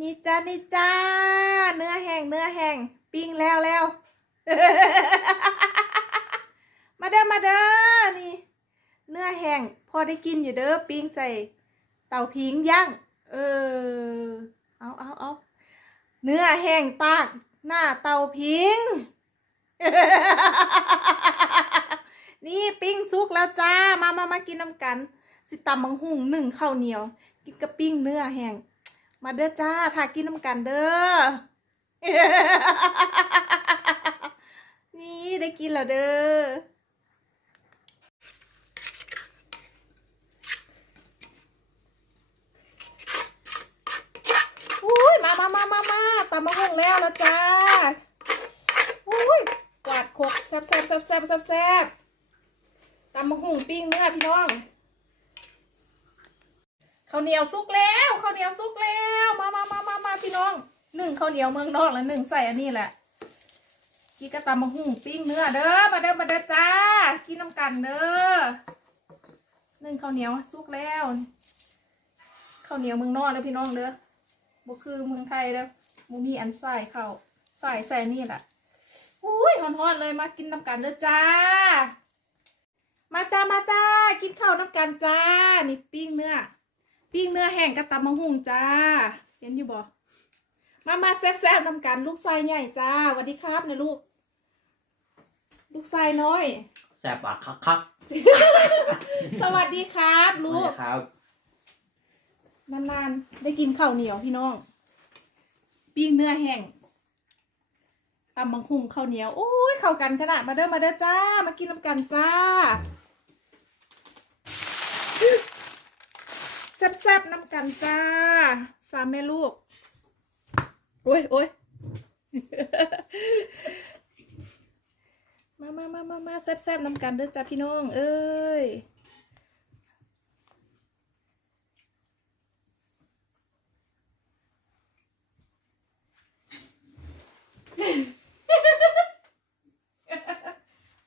นี่จ้านี่จ้า เนื้อแห้งเนื้อแห้งปิ้งแล้วแล้ว มาเด้อมาเด้อนี่ เนื้อแห้งพอได้กินอยู่เด้อปิ้งใส่เตาผิงย่างเออเอาเอาเอาเนื้อแห้งตากหน้าเตาผิง นี่ปิ้งสุกแล้วจ้า มามามากินน้ำกัน สิตำมังหุงหนึ่งข้าวเหนียว กินกับปิ้งเนื้อแห้ง มาเด้อจ้าถ้ากินน้ำกันเด้อ นี่ได้กินแล้วเด้อ อุ้ยมามามามามาตำมะฮุ่งแล้วล้วจ้า อุ้ยกวาดโคกแซบแซบแซบแซบแซบแซ่บตำมะฮุ่งปิ้งเนื้อพี่น้อง ข้าวเหนียวสุกแล้วข้าวเหนียวสุกแล้วมามามามามาพี่น้องหนึ่งข้าวเหนียวเมืองนอกแล้วหนึ่งใส่อันนี้แหละกินกระตำมะฮุ่งปิ้งเนื้อเด้อมาเด้อมาเด้อจ้ากินน้ำกันเด้อหนึ่งข้าวเหนียวสุกแล้วข้าวเหนียวเมืองนอกเด้อพี่น้องเด้อบ่คือเมืองไทยแล้วบ่มีอันใส่ข้าวใส่ใส่นี่แหละอุ้ยฮอนๆเลยมากินน้ำกันเด้อจ้า มาจ้ามาจ้า กินข้าวน้ำกันจ้านี่ปิ้งเนื้อ ปิ้งเนื้อแห้งกับตำมะฮุ่งจ้า เห็นอยู่บ่มามาแซ่บๆน้ำกันลูกชายใหญ่จ้าสวัสดีครับนะลูก ลูกชายน้อยแซ่บปากคักคักสวัสดีครับๆลูกครับ นานๆ ได้กินข้าวเหนียวพี่น้อง ปิ้งเนื้อแห้งตำบังคุงข้าวเหนียว โอ้ยเข้ากันขนาดมาเด้อมาเด้อจ้า มากินน้ำกันจ้า แซ่บๆน้ำกันจ้า สามแม่ลูก โอ้ยโอ้ยมามามามามาแซ่บๆน้ำกันเด้อจ้าพี่น้อง เอ้ย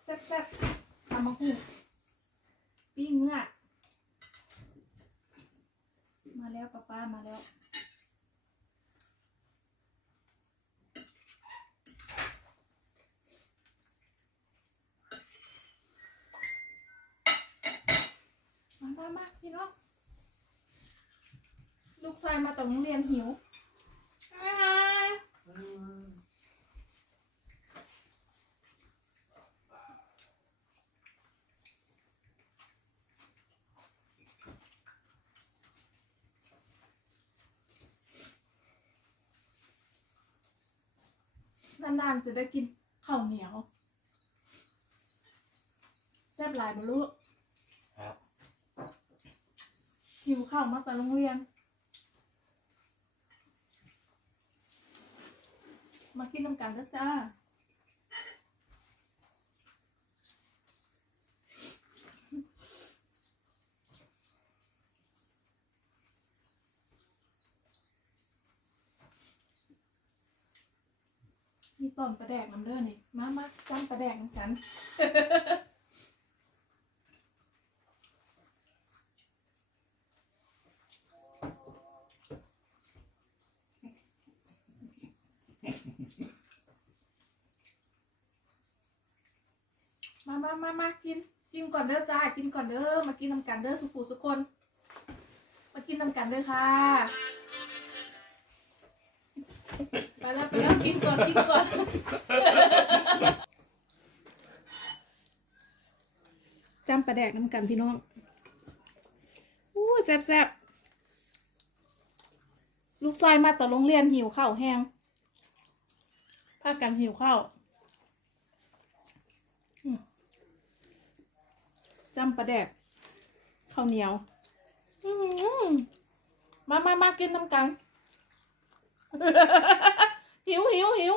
แซ่บๆทำมะฮูปิ้งเนื้อ มาแล้วป้าป้ามาแล้ว มามามาพี่น้องลูกชายมาจากโรงเรียนหิวบ๊ายบาย นานๆจะได้กินข้าวเหนียวแซ่บหลายบลูกครับหิวข้าวมาจากโรงเรียน มากินน้ำกันแล้วจ้า มีต้นประแดกน้ำเด้อนี่ มามาจ้ำประแดกน้ำกันมามามามากิน กินก่อนเด้อจ้า กินก่อนเด้อ มากินน้ำกันเด้อสุขุสุคน มากินน้ำกันเด้อค่ะ ไปแล้วไป กินก่อนกินก่อนจำปลาแดกน้ำกันพี่น้องอู้แซ่บแซ่บลูกชายมาต่อโรงเรียนหิวข้าวแห้งพากันหิวข้าวจำปลาแดกข้าวเหนียวมามามากินน้ำกัน Riu, riu, riu.